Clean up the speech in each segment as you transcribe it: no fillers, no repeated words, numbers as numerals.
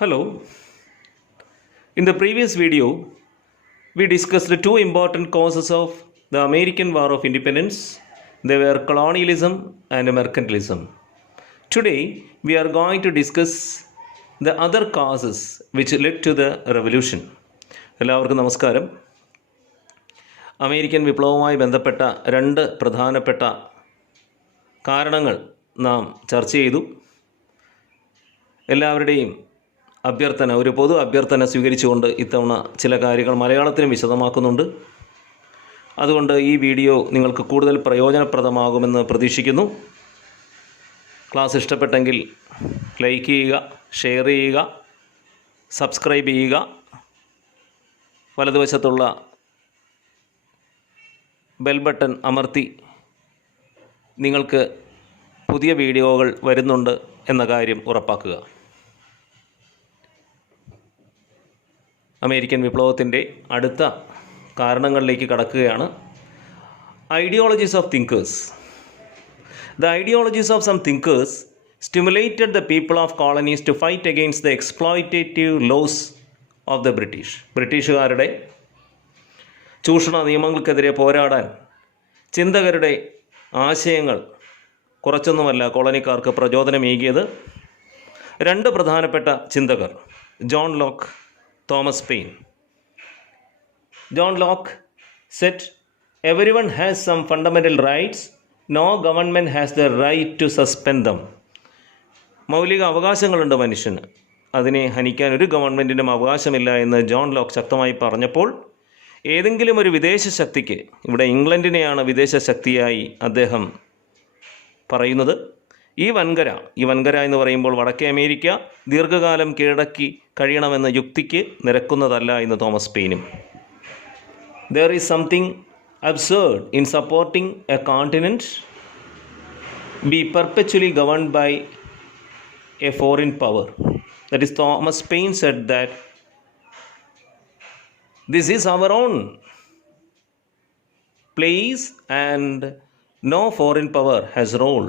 Hello. In the previous video, we discussed the two important causes of the American War of Independence. They were colonialism and mercantilism. Today, we are going to discuss the other causes which led to the revolution. എല്ലാവർക്കും നമസ്കാരം. American വിപ്ലവവുമായി ബന്ധപ്പെട്ട രണ്ട് പ്രധാനപ്പെട്ട കാരണങ്ങൾ നാം ചർച്ച ചെയ്തു. എല്ലാവരുടെയും അഭ്യർത്ഥന, ഒരു പൊതു അഭ്യർത്ഥന സ്വീകരിച്ചുകൊണ്ട് ഇത്തവണ ചില കാര്യങ്ങൾ മലയാളത്തിലും വിശദമാക്കുന്നുണ്ട്. അതുകൊണ്ട് ഈ വീഡിയോ നിങ്ങൾക്ക് കൂടുതൽ പ്രയോജനപ്രദമാകുമെന്ന് പ്രതീക്ഷിക്കുന്നു. ക്ലാസ് ഇഷ്ടപ്പെട്ടെങ്കിൽ ലൈക്ക് ചെയ്യുക, ഷെയർ ചെയ്യുക, സബ്സ്ക്രൈബ് ചെയ്യുക. വലതുവശത്തുള്ള ബെൽ ബട്ടൺ അമർത്തി നിങ്ങൾക്ക് പുതിയ വീഡിയോകൾ വരുന്നുണ്ട് എന്ന കാര്യം ഉറപ്പാക്കുക. അമേരിക്കൻ വിപ്ലവത്തിൻ്റെ അടുത്ത കാരണങ്ങളിലേക്ക് കടക്കുകയാണ്. Ideologies of thinkers. The ideologies of some thinkers stimulated the people of colonies to fight against the exploitative laws of the British. ബ്രിട്ടീഷുകാരുടെ ചൂഷണ നിയമങ്ങൾക്കെതിരെ പോരാടാൻ ചിന്തകരുടെ ആശയങ്ങൾ കുറച്ചൊന്നുമല്ല കോളനിക്കാർക്ക് പ്രചോദനമേകിയത്. രണ്ട് പ്രധാനപ്പെട്ട ചിന്തകർ, John Locke, Thomas Paine. John Locke said, "Everyone has some fundamental rights. No government has the right to suspend them." മൗലിക അവകാശങ്ങളുണ്ട് മനുഷ്യന്, അതിനെ ഹനിക്കാൻ ഒരു ഗവൺമെൻറ്റിനും അവകാശമില്ല എന്ന് ജോൺ ലോക്ക് ശക്തമായി പറഞ്ഞപ്പോൾ ഏതെങ്കിലും ഒരു വിദേശ ശക്തിക്ക്, ഇവിടെ ഇംഗ്ലണ്ടിനെയാണ് വിദേശ ശക്തിയായി അദ്ദേഹം പറയുന്നത്, ഈ വൻകര എന്ന് പറയുമ്പോൾ വടക്കേ അമേരിക്ക ദീർഘകാലം കീഴടക്കി കഴിയണമെന്ന യുക്തിക്ക് നിരക്കുന്നതല്ല എന്ന് Thomas പെയിനും. There is something absurd in supporting a continent be perpetually governed by a foreign power. That is, Thomas Paine said that this is our own place and no foreign power has role.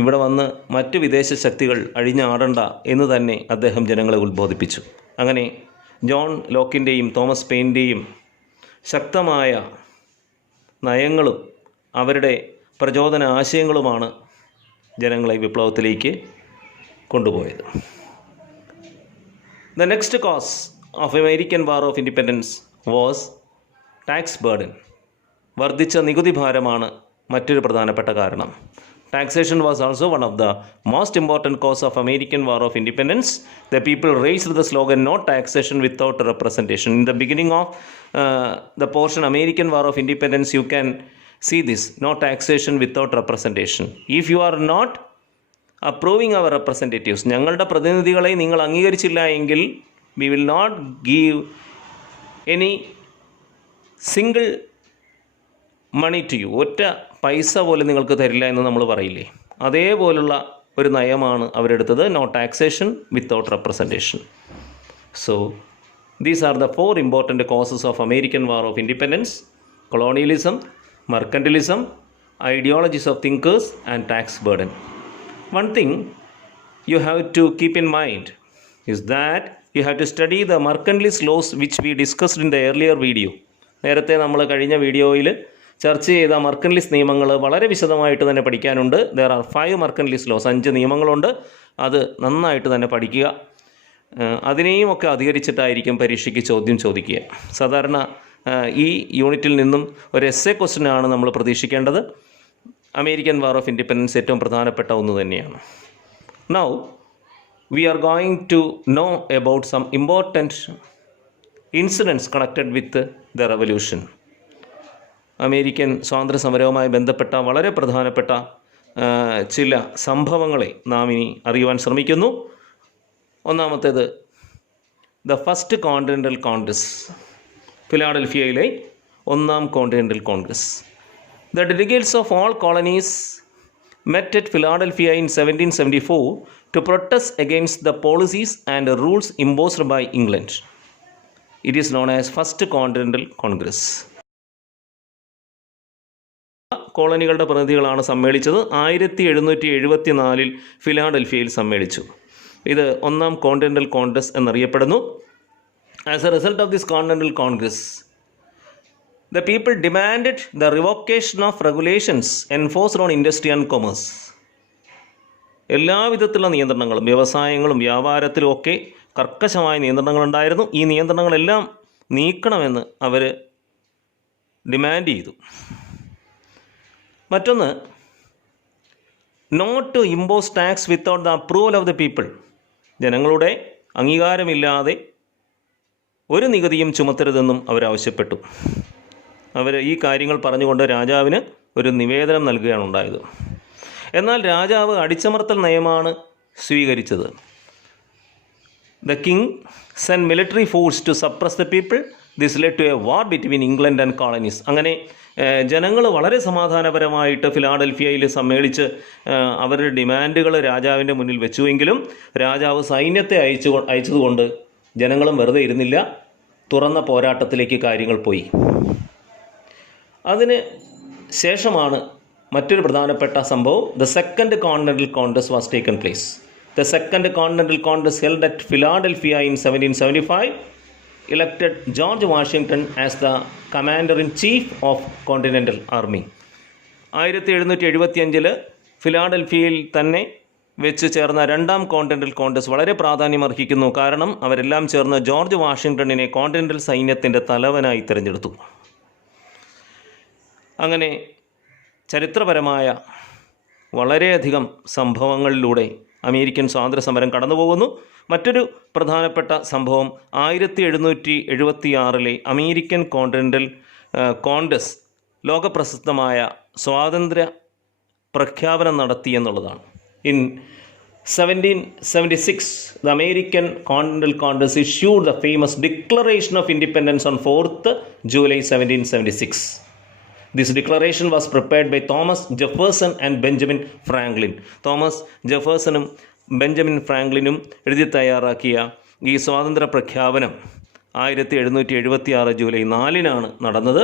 ഇവിടെ വന്ന് മറ്റ് വിദേശ ശക്തികൾ അഴിഞ്ഞാടണ്ട എന്ന് തന്നെ അദ്ദേഹം ജനങ്ങളെ ഉത്ബോധിപ്പിച്ചു. അങ്ങനെ ജോൺ ലോക്കിൻ്റെയും തോമസ് പെയിൻ്റെയും ശക്തമായ നയങ്ങളും അവരുടെ പ്രചോദന ആശയങ്ങളുമാണ് ജനങ്ങളെ വിപ്ലവത്തിലേക്ക് കൊണ്ടുപോയത്. The next cause of American war of independence was tax burden. വർദ്ധിച്ച നികുതി ഭാരമാണ് മറ്റൊരു പ്രധാനപ്പെട്ട കാരണം. Taxation was also one of the most important cause of American War of Independence. The people raised the slogan, "No taxation without representation." In the beginning of the portion American War of Independence, you can see this, no taxation without representation. If you are not approving our representatives, ഞങ്ങളുടെ പ്രതിനിധികളെ നിങ്ങൾ അംഗീകരിച്ചില്ല എങ്കിൽ we will not give any single money to you, ഒറ്റ പൈസ പോലും നിങ്ങൾക്ക് തരില്ല എന്ന് നമ്മൾ പറയില്ലേ, അതേപോലുള്ള ഒരു നയമാണ് അവരെടുത്തത്, no taxation without representation. So these are the four important causes of American war of independence: colonialism, mercantilism, ideologies of thinkers and tax burden. One thing you have to keep in mind is that you have to study the mercantilist laws which we discussed in the earlier video. നേരത്തെ നമ്മൾ കഴിഞ്ഞ വീഡിയോയിൽ ചർച്ച ചെയ്ത മർക്കൻലിസ്റ്റ് നിയമങ്ങൾ വളരെ വിശദമായിട്ട് തന്നെ പഠിക്കാനുണ്ട്. ദർ ആർ 5 മർക്കൻലിസ്റ്റ് ലോസ്, 5 നിയമങ്ങളുണ്ട്. അത് നന്നായിട്ട് തന്നെ പഠിക്കുക. അതിനെയും ഒക്കെ അധികരിച്ചിട്ടായിരിക്കും പരീക്ഷയ്ക്ക് ചോദ്യം ചോദിക്കുക. സാധാരണ ഈ യൂണിറ്റിൽ നിന്നും ഒരു എസ്സേ ക്വസ്റ്റ്യനാണ് നമ്മൾ പ്രതീക്ഷിക്കേണ്ടത്. അമേരിക്കൻ വാർ ഓഫ് ഇൻഡിപെൻഡൻസ് ഏറ്റവും പ്രധാനപ്പെട്ട ഒന്ന് തന്നെയാണ്. Now we are going to know about some important incidents connected with the revolution. American സ്വാതന്ത്ര്യ സമരവുമായി ബന്ധപ്പെട്ട വളരെ പ്രധാനപ്പെട്ട ചില സംഭവങ്ങളെ നാം ഇനി അറിയുവാൻ ശ്രമിക്കുന്നു. ഒന്നാമത്തേത് ദ ഫസ്റ്റ് കോണ്ടിനെൻ്റൽ കോൺഗ്രസ്, ഫിലാഡൽഫിയയിലെ ഒന്നാം continental Congress. The delegates of all colonies met at Philadelphia in 1774 to protest against the policies and rules imposed by England. It is known as First Continental Congress. കോളനികളുടെ പ്രതിനിധികളാണ് സമ്മേളിച്ചത്. 1774 ഫിലാഡൽഫിയയിൽ സമ്മേളിച്ചു. ഇത് ഒന്നാം കോണ്ടിനെൻ്റൽ കോൺഗ്രസ് എന്നറിയപ്പെടുന്നു. As A result of this continental Congress, the people demanded the revocation of regulations enforced on industry and commerce. എല്ലാവിധത്തിലുള്ള നിയന്ത്രണങ്ങളും വ്യവസായങ്ങളും വ്യാപാരത്തിലും ഒക്കെ കർക്കശമായ നിയന്ത്രണങ്ങളുണ്ടായിരുന്നു. ഈ നിയന്ത്രണങ്ങളെല്ലാം നീക്കണമെന്ന് അവർ demand ചെയ്തു. മറ്റൊന്ന്, not to impose tax without the approval of the people. ജനങ്ങളുടെ അംഗീകാരമില്ലാതെ ഒരു നികുതിയും ചുമത്തരുതെന്നും അവരാവശ്യപ്പെട്ടു. അവർ ഈ കാര്യങ്ങൾ പറഞ്ഞുകൊണ്ട് രാജാവിന് ഒരു നിവേദനം നൽകുകയാണ് ഉണ്ടായത്. എന്നാൽ രാജാവ് അടിച്ചമർത്തൽ നയമാണ് സ്വീകരിച്ചത്. The king send military force to suppress the people. This led to a war between England and colonies. അങ്ങനെ ജനങ്ങൾ വളരെ സമാധാനപരമായിട്ട് ഫിലാഡൽഫിയയിൽ സമ്മേളിച്ച് അവരുടെ ഡിമാൻഡുകൾ രാജാവിൻ്റെ മുന്നിൽ വെച്ചുവെങ്കിലും രാജാവ് സൈന്യത്തെ അയച്ചതുകൊണ്ട് ജനങ്ങളും വെറുതെ ഇരുന്നില്ല. തുറന്ന പോരാട്ടത്തിലേക്ക് കാര്യങ്ങൾ പോയി. അതിന് ശേഷമാണ് മറ്റൊരു പ്രധാനപ്പെട്ട സംഭവം. The second continental Congress was taken place. The second continental Congress held at Philadelphia in 1775 elected George Washington as the commander-in-chief of Continental Army. 1775 ഫിലാഡൽഫിയയിൽ തന്നെ വെച്ച് ചേർന്ന രണ്ടാം കോണ്ടിനെൻ്റൽ കോൺഗ്രസ് വളരെ പ്രാധാന്യമർഹിക്കുന്നു. കാരണം അവരെല്ലാം ചേർന്ന് ജോർജ് വാഷിങ്ടണിനെ കോണ്ടിനെൻ്റൽ സൈന്യത്തിൻ്റെ തലവനായി തിരഞ്ഞെടുത്തു. അങ്ങനെ ചരിത്രപരമായ വളരെയധികം സംഭവങ്ങളിലൂടെ അമേരിക്കൻ സ്വാതന്ത്ര്യ സമരം കടന്നുപോകുന്നു. മറ്റൊരു പ്രധാനപ്പെട്ട സംഭവം 1776 അമേരിക്കൻ കോണ്ടിനെൻ്റൽ കോൺഗ്രസ് ലോകപ്രസിദ്ധമായ സ്വാതന്ത്ര്യ പ്രഖ്യാപനം നടത്തി എന്നുള്ളതാണ്. In 1776 the American Continental Congress issued the famous Declaration of Independence on 4th July 1776. This declaration was prepared by Thomas Jefferson and Benjamin Franklin. Thomas ജെഫേഴ്സണും ബെഞ്ചമിൻ ഫ്രാങ്ക്ലിനും എഴുതി തയ്യാറാക്കിയ ഈ സ്വാതന്ത്ര്യ പ്രഖ്യാപനം 1776 ജൂലൈ 4 നടന്നത്.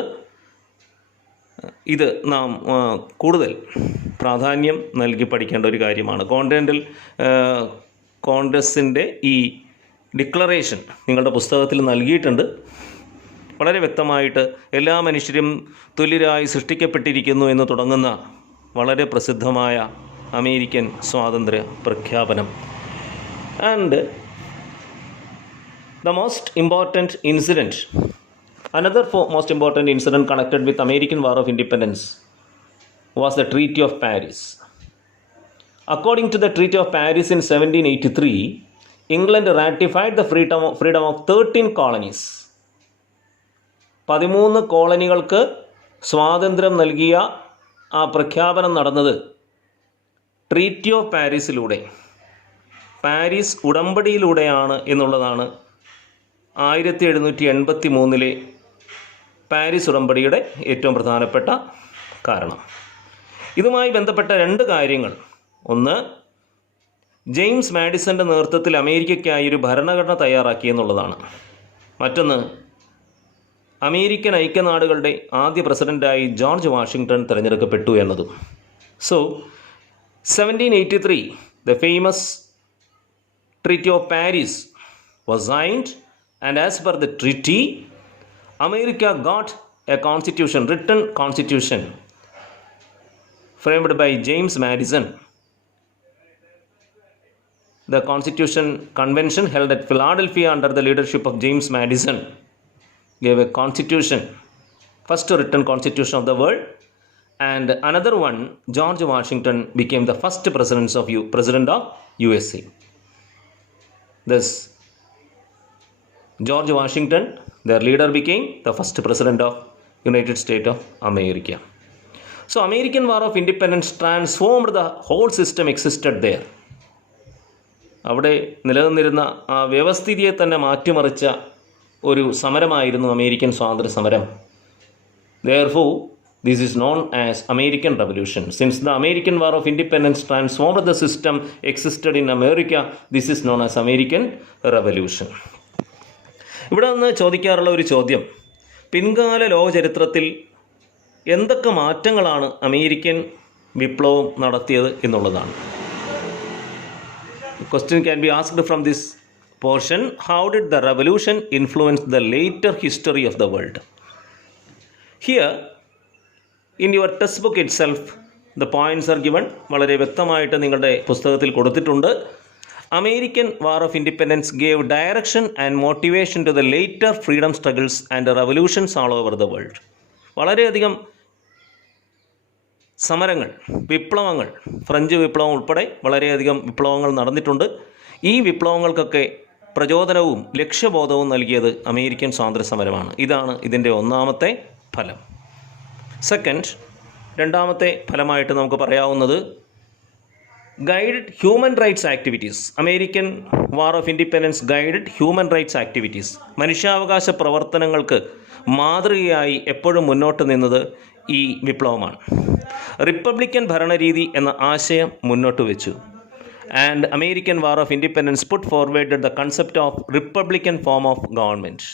ഇത് നാം കൂടുതൽ പ്രാധാന്യം നൽകി പഠിക്കേണ്ട ഒരു കാര്യമാണ്. കോണ്ടിനെൻ്റൽ കോൺഗ്രസിൻ്റെ ഈ ഡിക്ലറേഷൻ നിങ്ങളുടെ പുസ്തകത്തിൽ നൽകിയിട്ടുണ്ട്. വളരെ വ്യക്തമായിട്ട് എല്ലാ മനുഷ്യരും തുല്യരായി സൃഷ്ടിക്കപ്പെട്ടിരിക്കുന്നു എന്ന് തുടങ്ങുന്ന വളരെ പ്രസിദ്ധമായ അമേരിക്കൻ സ്വാതന്ത്ര്യ പ്രഖ്യാപനം. And the most important incident, another most important incident connected with American War of Independence was the Treaty of Paris. According to the Treaty of Paris in 1783, England ratified the freedom of 13 colonies. 13 കോളനികൾക്ക് സ്വാതന്ത്ര്യം നൽകിയ ആ പ്രഖ്യാപനം നടന്നത് treaty of പാരീസിലൂടെ, Paris ഉടമ്പടിയിലൂടെയാണ് എന്നുള്ളതാണ് 1783 Paris ഉടമ്പടിയുടെ ഏറ്റവും പ്രധാനപ്പെട്ട കാരണം. ഇതുമായി ബന്ധപ്പെട്ട രണ്ട് കാര്യങ്ങൾ. ഒന്ന്, ജെയിംസ് മാഡിസൻ്റെ നേതൃത്വത്തിൽ അമേരിക്കയ്ക്കായി ഒരു ഭരണഘടന തയ്യാറാക്കി എന്നുള്ളതാണ്. മറ്റൊന്ന്, അമേരിക്കൻ ഐക്യനാടുകളുടെ ആദ്യ പ്രസിഡൻ്റായി ജോർജ് വാഷിങ്ടൺ തിരഞ്ഞെടുക്കപ്പെട്ടു എന്നതും. So 1783 the famous Treaty of Paris was signed, and as per the treaty, America got a constitution, written constitution framed by James Madison. The Constitution Convention held at Philadelphia under the leadership of James Madison gave a constitution, first written constitution of the world. And another one, George Washington became the first president of USA. Thus, George Washington, their leader, became the first president of United States of America. So, American War of Independence transformed the whole system existed there. അവിടെ നിലനിന്നിരുന്ന ആ വ്യവസ്ഥിതിയെ തന്നെ മാറ്റിമറിച്ച ഒരു സമരമായിരുന്നു American സ്വാതന്ത്ര്യ സമരം. Therefore, this is known as American Revolution. Since the American War of Independence transformed the system existed in America, this is known as American Revolution. ഇവിടെ നിന്ന് ചോദിക്കാറുള്ള ഒരു ചോദ്യം, പിൻകാല ലോക ചരിത്രത്തിൽ എന്തൊക്കെ മാറ്റങ്ങളാണ് അമേരിക്കൻ വിപ്ലവം നടത്തിയത് എന്നുള്ളതാണ്. question can be asked from this portion. How did the revolution influence the later history of the world? Here, in your textbook itself, the points are given. വളരെ വ്യക്തമായിട്ട് നിങ്ങളുടെ പുസ്തകത്തിൽ കൊടുത്തിട്ടുണ്ട്. American War of Independence gave direction and motivation to the later freedom struggles and revolutions all over the world. വളരെയധികം സമരങ്ങൾ, വിപ്ലവങ്ങൾ, French വിപ്ലവം ഉൾപ്പെടെ വളരെയധികം വിപ്ലവങ്ങൾ നടന്നിട്ടുണ്ട്. ഈ വിപ്ലവങ്ങൾക്കൊക്കെ പ്രചോദനവും ലക്ഷ്യബോധവും നൽകിയത് അമേരിക്കൻ സ്വാതന്ത്ര്യ സമരമാണ്. ഇതാണ് ഇതിൻ്റെ ഒന്നാമത്തെ ഫലം. സെക്കൻഡ്, രണ്ടാമത്തെ ഫലമായിട്ട് നമുക്ക് പറയാവുന്നത് guided human rights activities. American war of independence guided human rights activities. മനുഷ്യാവകാശ പ്രവർത്തനങ്ങൾക്ക് മാതൃകയായി എപ്പോഴും മുന്നോട്ട് നിന്നത് ഈ വിപ്ലവമാണ്. റിപ്പബ്ലിക്കൻ ഭരണരീതി എന്ന ആശയം മുന്നോട്ട് വെച്ചു. And American war of independence put forward the concept of Republican form of government.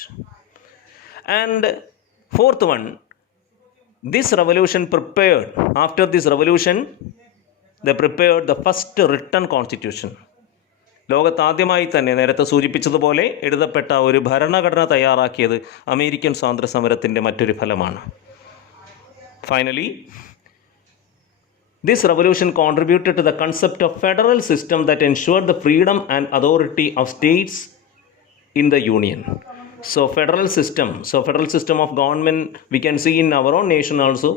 And fourth one, this revolution prepared, after this revolution they prepared the first written constitution. ലോകത്താദ്യമായി തന്നെ നേരത്തെ സൂചിപ്പിച്ചതുപോലെ എഴുതപ്പെട്ട ഒരു ഭരണഘടന തയ്യാറാക്കിയത് അമേരിക്കൻ സ്വാതന്ത്ര്യ സമരത്തിൻ്റെ മറ്റൊരു ഫലമാണ്. Finally, this revolution contributed to the concept of federal system that ensured the freedom and authority of states in the union. So federal system of government we can see in our own nation also.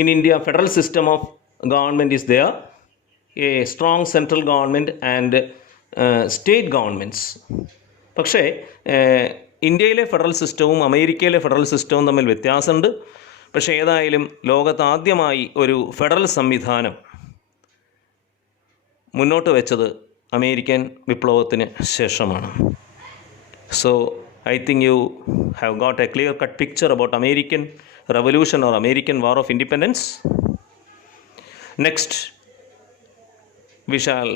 In India, federal system of government is there, a strong central government and state governments. പക്ഷേ ഇന്ത്യയിലെ federal സിസ്റ്റവും അമേരിക്കയിലെ federal സിസ്റ്റവും തമ്മിൽ വ്യത്യാസമുണ്ട്. പക്ഷേ ഏതായാലും ലോകത്താദ്യമായി ഒരു ഫെഡറൽ സംവിധാനം മുന്നോട്ട് വെച്ചത് അമേരിക്കൻ വിപ്ലവത്തിന് ശേഷമാണ്. So I think you have got a clear-cut picture about American Revolution or American War of Independence. Next, we shall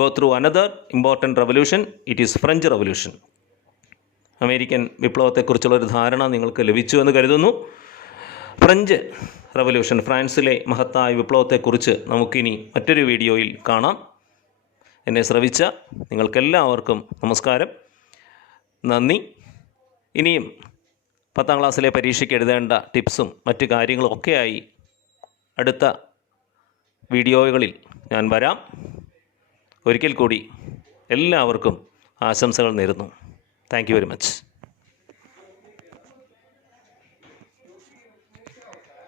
go through another important revolution. It is French Revolution. American വിപ്ലവത്തെക്കുറിച്ചുള്ളൊരു ധാരണ നിങ്ങൾക്ക് ലഭിച്ചു എന്ന് കരുതുന്നു. French revolution, ഫ്രാൻസിലെ മഹത്തായ വിപ്ലവത്തെക്കുറിച്ച് നമുക്കിനി മറ്റൊരു വീഡിയോയിൽ കാണാം. എന്നെ ശ്രവിച്ച നിങ്ങൾക്കെല്ലാവർക്കും നമസ്കാരം, നന്ദി. ഇനിയും 10ാം ക്ലാസ്സിലെ പരീക്ഷയ്ക്ക് എഴുതേണ്ട ടിപ്സും മറ്റു കാര്യങ്ങളും ഒക്കെയായി അടുത്ത വീഡിയോകളിൽ ഞാൻ വരാം. ഒരിക്കൽ കൂടി എല്ലാവർക്കും ആശംസകൾ നേരുന്നു. Thank you very much.